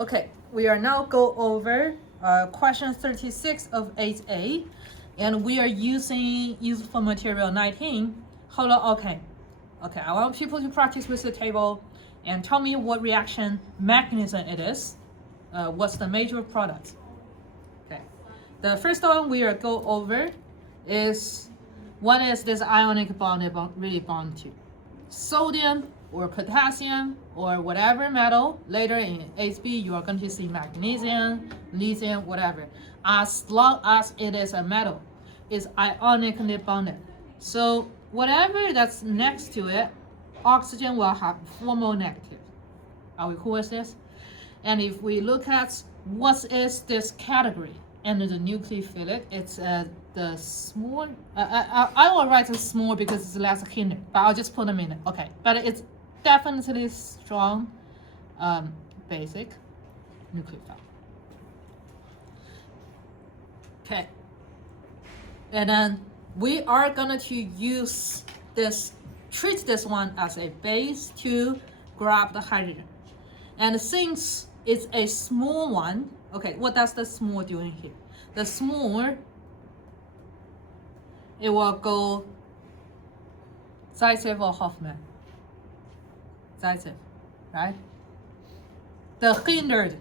Okay, we are now go over question 36 of 8A, and we are using useful material 19. Holoalkane. Okay, I want people to practice with the table and tell me what reaction mechanism it is. What's the major product? Okay, the first one we are go over is what is this ionic bond really bond to? Sodium or potassium or whatever metal. Later in HB, you are going to see magnesium, lithium, whatever. As long as it is a metal, it's ionically bonded. So whatever that's next to it, oxygen will have formal negative. Are we cool with this? And if we look at what is this category under the nucleophilic, it's the small. I will write a small because it's less hindered, but I'll just put them in it. Okay, but it's definitely strong, basic nucleophile. Okay, and then we are going to use this, treat this one as a base to grab the hydrogen. And since it's a small one, okay, what does the small doing here? The small, it will go Zaitsev or Hoffman. Zaitsev, right? The hindered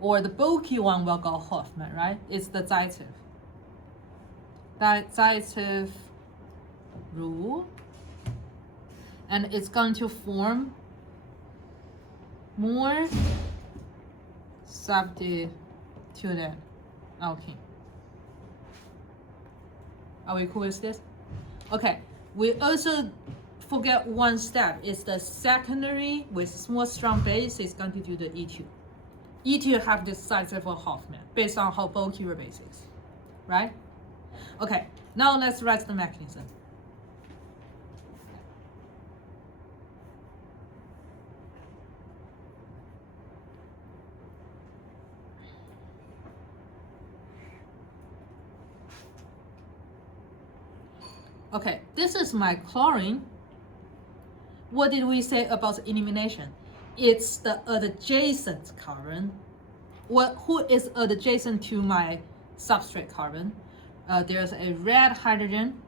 or the bulky one will go Hoffman, right? It's the Zaitsev. That Zaitsev rule. And it's going to form more substituted alkene. Are we cool with this? Okay, we also forget one step. It's the secondary with small strong base is going to do the E2. E2 have this size of a Hoffman based on how bulky your base is, right? Okay, now let's write the mechanism. Okay, this is my chlorine. What did we say about the elimination? It's the adjacent carbon. Who is adjacent to my substrate carbon? There's a red hydrogen.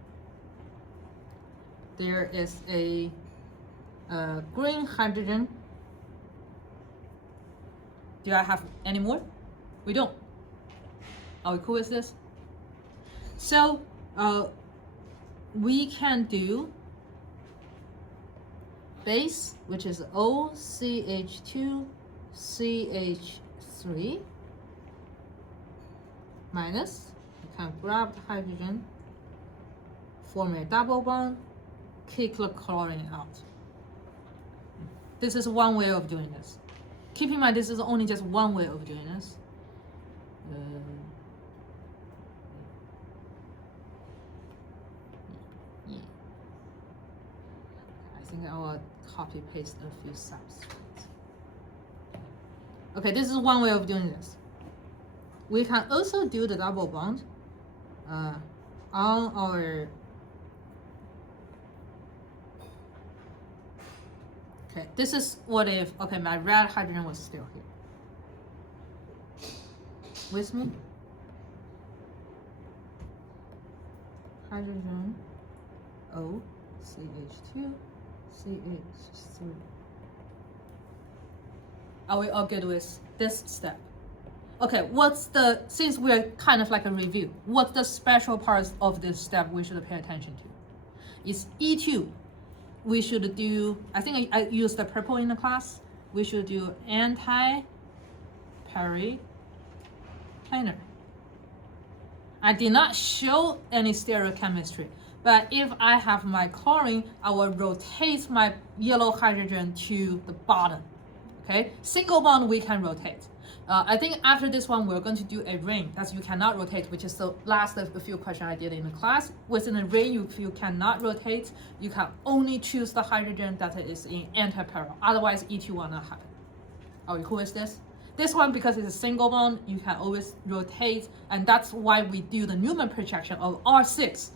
There is a green hydrogen. Do I have any more? We don't. Are we cool with this? So we can do base, which is OCH2CH3 minus, you can grab the hydrogen, form a double bond, kick the chlorine out. This is one way of doing this. Keep in mind, this is only just one way of doing this. I think I will copy paste a few substrates. Okay, this is one way of doing this. We can also do the double bond on our. Okay, this is what if, okay, my red hydrogen was still here. With me? Hydrogen O, CH2, CH3. Are we all good with this step? Okay, since we're kind of like a review, what's the special parts of this step we should pay attention to? It's E2. We should do, I think I used the purple in the class. We should do anti-periplanar. I did not show any stereochemistry, but if I have my chlorine, I will rotate my yellow hydrogen to the bottom. Okay, single bond we can rotate. I think after this one, we're going to do a ring that you cannot rotate, which is the last of the few questions I did in the class. Within a ring, you cannot rotate. You can only choose the hydrogen that is in anti-parallel. Otherwise, E2 will not happen. Are we cool with this? This one, because it's a single bond, you can always rotate, and that's why we do the Newman projection of R6.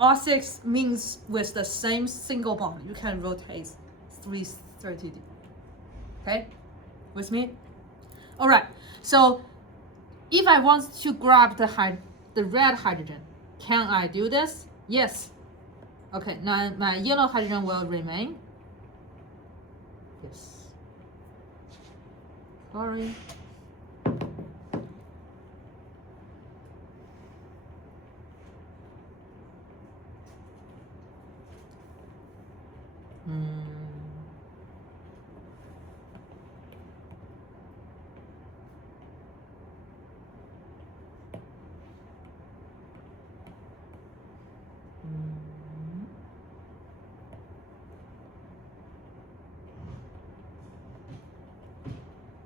R6 means with the same single bond, you can rotate 330 degrees. Okay, with me? All right, so if I want to grab the red hydrogen, can I do this? Yes. Okay, now my yellow hydrogen will remain. Yes. Sorry.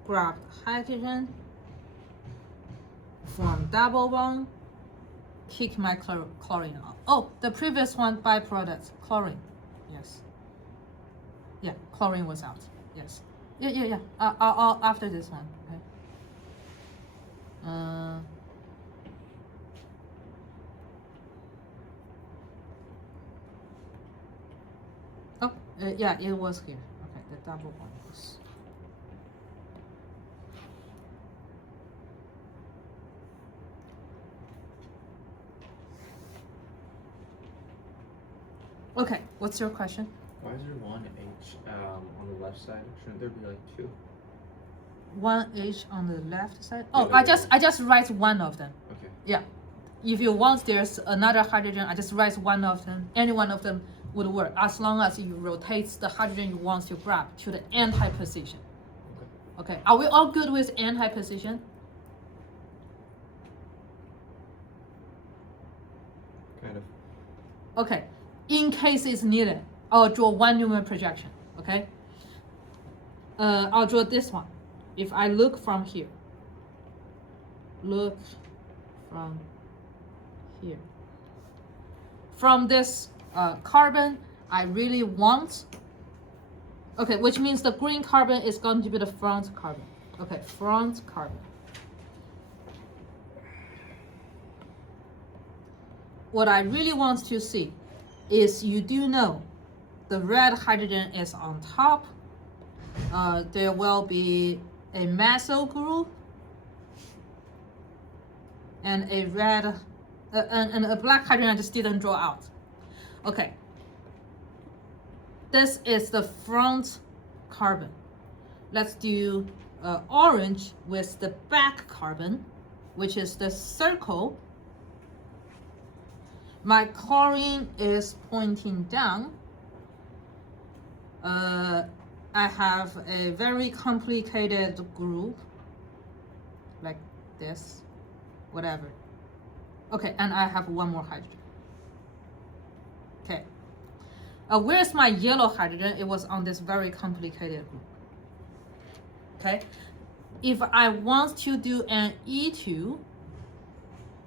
Grab hydrogen from double bond, kick my chlorine off. Oh, the previous one byproduct, chlorine. Yes. Yeah, chlorine was out. Yes. Yeah. After this one. Okay. Yeah, it was here. Okay, the double bond was. Okay, what's your question? Why is there one H on the left side? Shouldn't there be like two? One H on the left side. Oh, I just write one of them. Okay. Yeah. If you want there's another hydrogen, I just write one of them. Any one of them would work as long as you rotate the hydrogen you want to grab to the anti position. Okay. Are we all good with anti position? Kind of. Okay. In case it's needed, I'll draw one Newman projection. Okay. I'll draw this one. If I look from here, from this carbon, I really want, okay, which means the green carbon is going to be the front carbon. Okay, front carbon. What I really want to see is you do know the red hydrogen is on top. There will be a methyl group and a red and a black hydrogen I just didn't draw out. Okay. This is the front carbon. Let's do orange with the back carbon, which is the circle. My chlorine is pointing down. I have a very complicated group, like this, whatever. Okay, and I have one more hydrogen. Okay. Where's my yellow hydrogen? It was on this very complicated group. Okay. If I want to do an E2,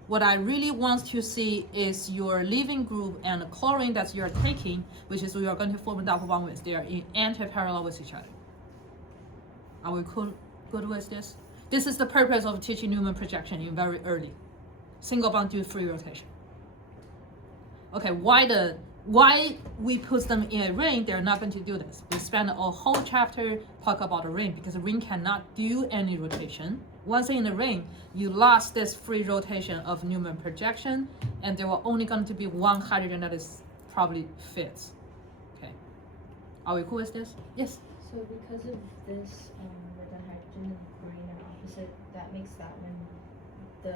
what I really want to see is your leaving group and the chlorine that you're taking, which is we are going to form a double bond with. They are in anti-parallel with each other. Are we good with this? This is the purpose of teaching Newman projection in very early. Single bond do free rotation. Okay, why we put them in a ring? They're not going to do this. We spend a whole chapter talk about a ring because a ring cannot do any rotation. Once in a ring, you lost this free rotation of Newman projection, and there will only going to be one hydrogen that is probably fits. Okay, are we cool with this? Yes. So because of this, where the hydrogen and chlorine are opposite, that makes that one the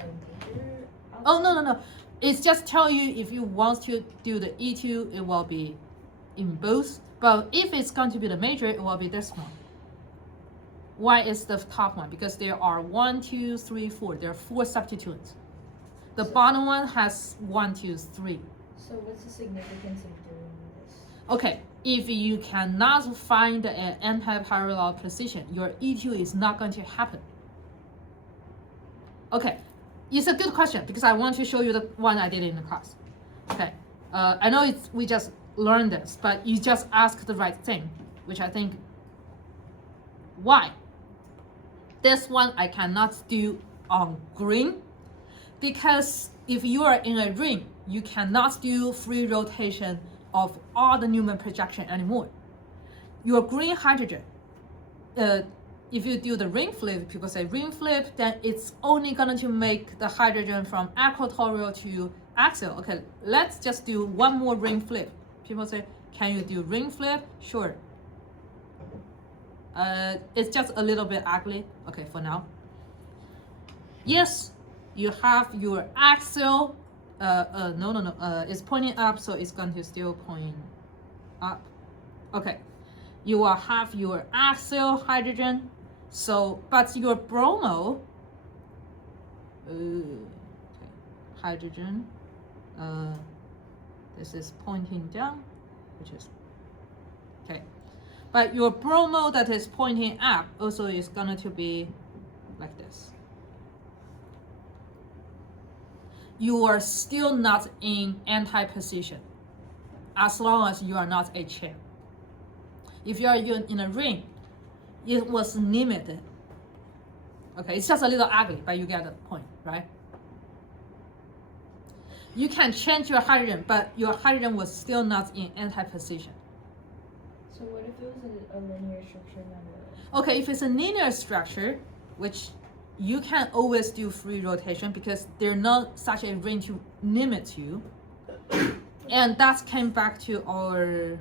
major outcome? Oh no. It's just tell you if you want to do the E2, it will be in both. But if it's going to be the major, it will be this one. Why is the top one? Because there are 1, 2, 3, 4. There are 4 substituents. The bottom one has 1, 2, 3. So what's the significance of doing this? Okay, if you cannot find an anti-parallel position, your E2 is not going to happen. Okay, it's a good question because I want to show you the one I did in the class. Okay, I know we just learned this, but you just asked the right thing, which I think, why? This one I cannot do on green because if you are in a ring, you cannot do free rotation of all the Newman projection anymore. Your green hydrogen, if you do the ring flip, people say ring flip, then it's only going to make the hydrogen from equatorial to axial. Okay, let's just do one more ring flip. People say, can you do ring flip? Sure. It's just a little bit ugly. Okay, for now. Yes, you have your axial. No. It's pointing up, so it's going to still point up. Okay, you will have your axial hydrogen. So, but your bromo, okay, hydrogen, this is pointing down, which is, okay. But your bromo that is pointing up also is going to be like this. You are still not in anti-position as long as you are not a chair. If you are in a ring, it was limited. Okay, it's just a little ugly, but you get the point, right? You can change your hydrogen, but your hydrogen was still not in anti-position. So what if it was a linear structure? Okay, if it's a linear structure, which you can always do free rotation because there's not such a ring to limit you. And that came back to our,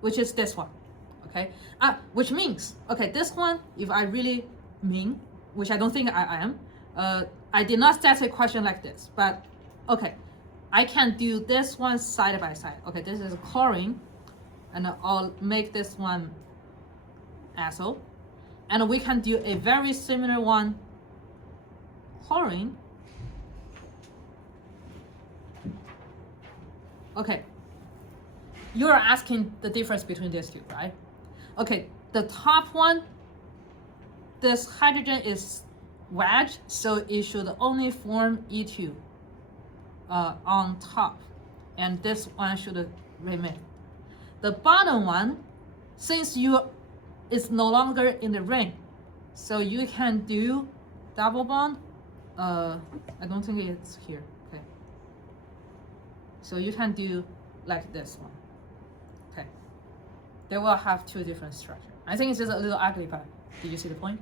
which is this one, okay? Which means, okay, this one, if I really mean, which I don't think I am, I did not set a question like this, but okay, I can do this one side by side. Okay, this is chlorine, and I'll make this one acyl. And we can do a very similar one, chlorine. Okay, you're asking the difference between these two, right? Okay, the top one, this hydrogen is wedged, so it should only form E2 on top, and this one should remain. The bottom one, since it's no longer in the ring, so you can do double bond. I don't think it's here. Okay, so you can do like this one. Okay, they will have two different structures. I think it's just a little ugly, but did you see the point?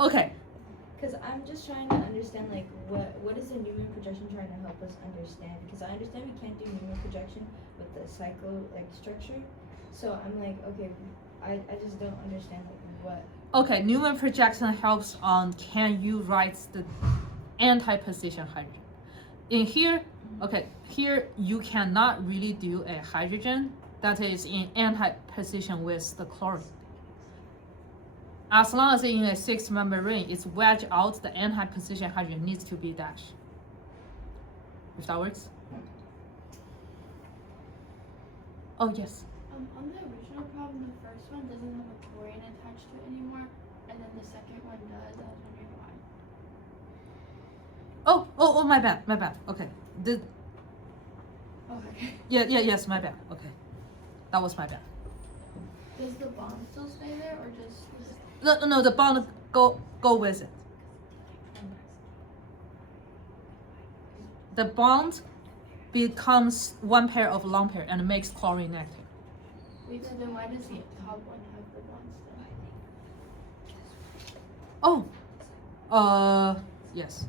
Okay. Because I'm just trying to understand, like, what is the Newman projection trying to help us understand? Because I understand we can't do Newman projection with the structure. So I'm like, okay, I just don't understand, like, what. Okay, Newman projection helps on can you write the anti-position hydrogen. In here, okay, here you cannot really do a hydrogen that is in anti-position with the chlorine. As long as it's in a 6-member ring, it's wedged out, the anti-position hydrogen needs to be dashed. If that works? Oh, yes. On the original problem, the first one doesn't have a chlorine attached to it anymore, and then the second one does. I was wondering why. Oh, my bad. Okay. Okay. Yes, my bad. Okay. That was my bad. Does the bond still stay there, or just? No, the bond go with it. The bond becomes one pair of lone pair and makes chlorine negative. Wait, so then why does the top one have the bond still? Oh, yes.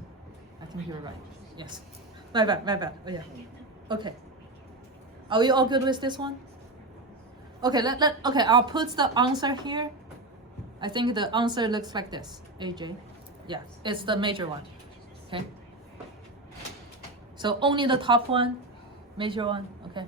I think you're right. Yes. My bad. Oh yeah. Okay. Are we all good with this one? Okay, okay, I'll put the answer here. I think the answer looks like this, AJ. Yeah, it's the major one. Okay. So only the top one, major one, okay.